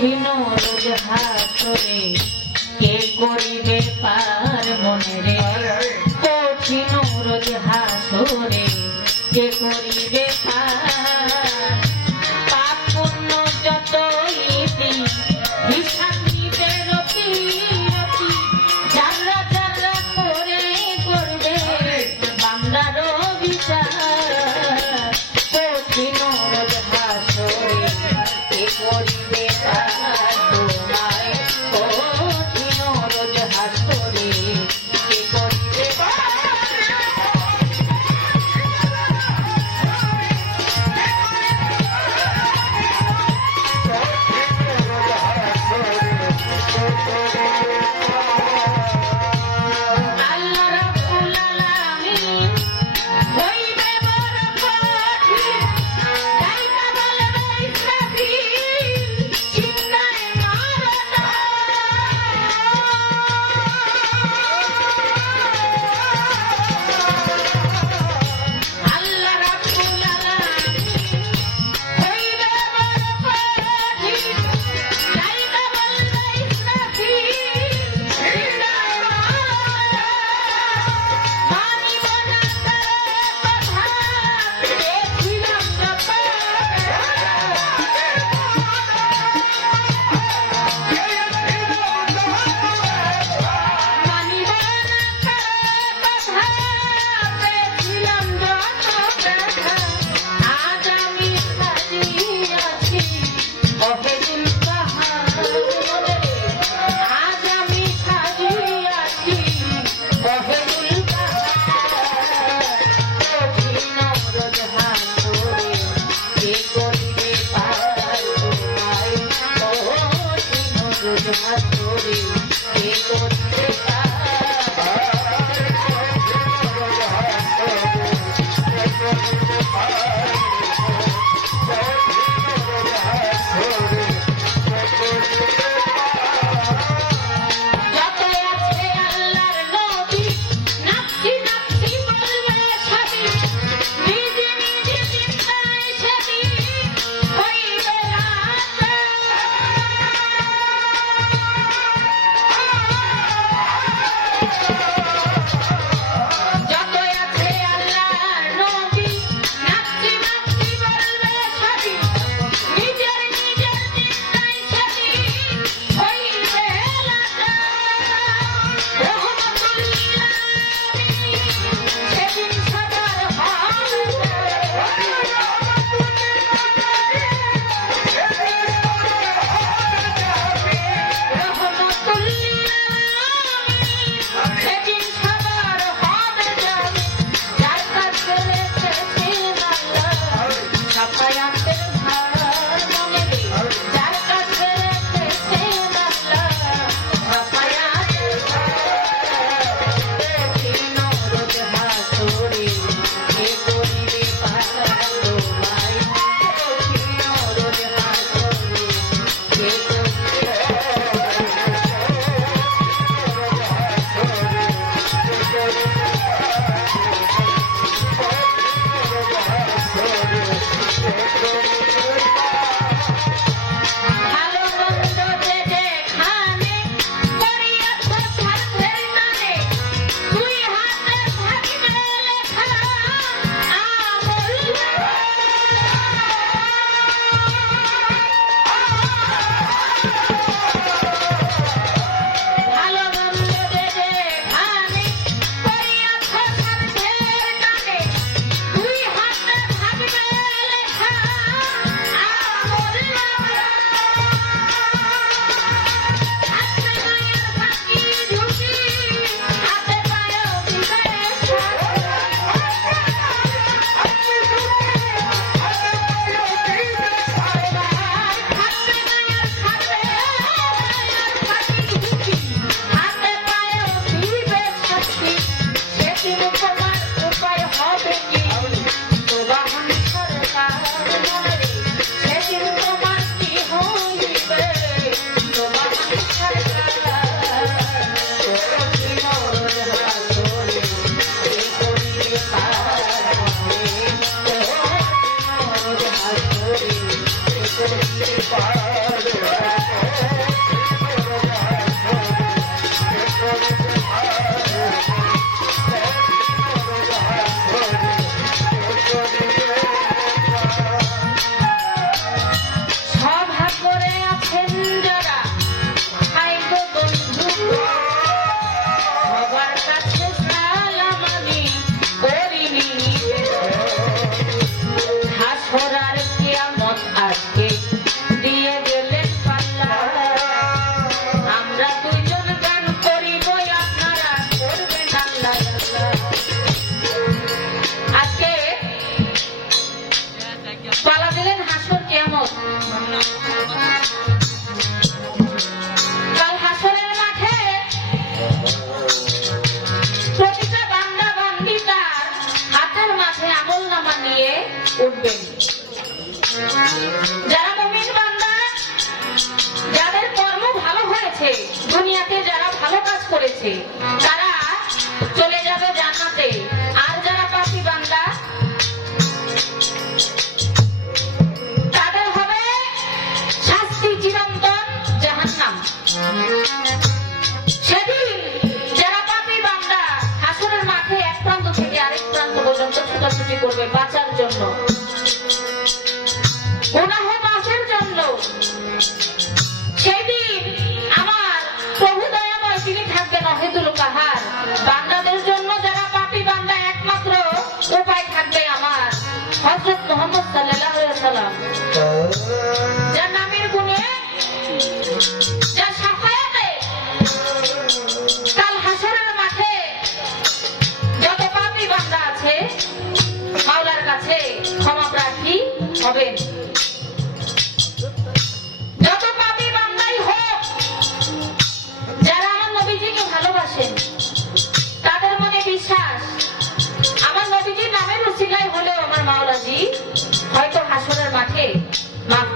কঠিন হাত কে করিবে হাসরে, হাসর কেমন কাল নামা নিয়ে উঠবেন। যারা যাদের কর্ম ভালো হয়েছে, দুনিয়াতে যারা ভালো কাজ করেছে, তারা চলে ছুটাছুটি করবে বাঁচার জন্য।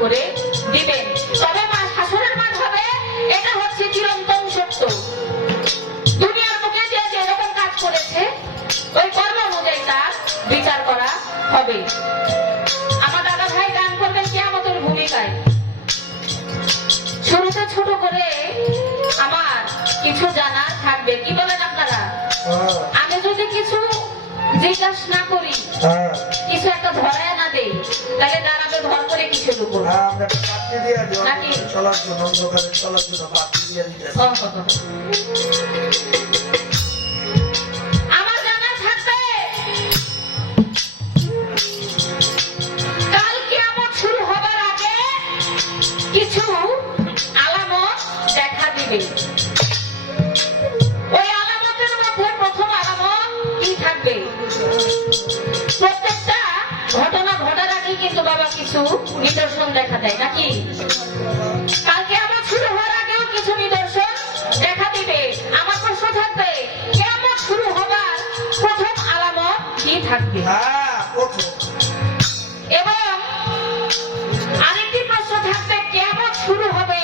করে দিবেন। তবে মা- হাসরের মাঠ হবে এটা হচ্ছে চিরন্তন সত্য। দুনিয়ার মুখে যে যেরকম কাজ করেছে ওই কর্ম অনুযায়ী তার বিচার করা হবে। আমার দাদা ভাই গান করবেন কেয়ামতের ভূমিকায়। শুরুতে ছোট করে আমার কিছু জানা থাকবে। কি বলেন আপনারা? আমি যদি কিছু জিজ্ঞাসা না করি হ্যাঁ। কিছু একটা ধরায় না দেই তাহলে দাঁড়াবে ধর করে কিছু দেবো হ্যাঁ দিই নাকি? চলার জন্য অন্ধকারে চলার জন্য কিছু নিদর্শন দেখা দেয় নাকি? কালকে আমার শুরু হওয়ার আগেও কিছু নিদর্শন দেখা দিবে। আমার প্রশ্ন থাকবে কেমন শুরু হবার প্রথম আলামত কি থাকবে? এবং আরেকটি প্রশ্ন থাকবে কেমন শুরু হবে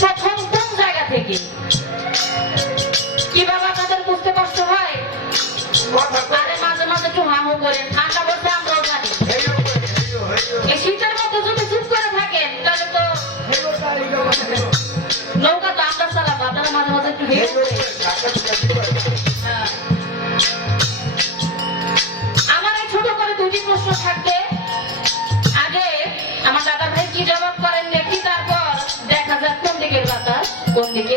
প্রথম কোন জায়গা থেকে? কি বাবা তাদের বুঝতে কষ্ট হয়? আরে মাঝে মাঝে একটু হা হু করেন। হ্যাঁ। আমার এই ছোট করে দুটি প্রশ্ন থাকবে। আগে আমার দাদা ভাই কি জবাব করেন দেখি, তারপর দেখা যাক কোন দিকের বাতাস, কোন দিকে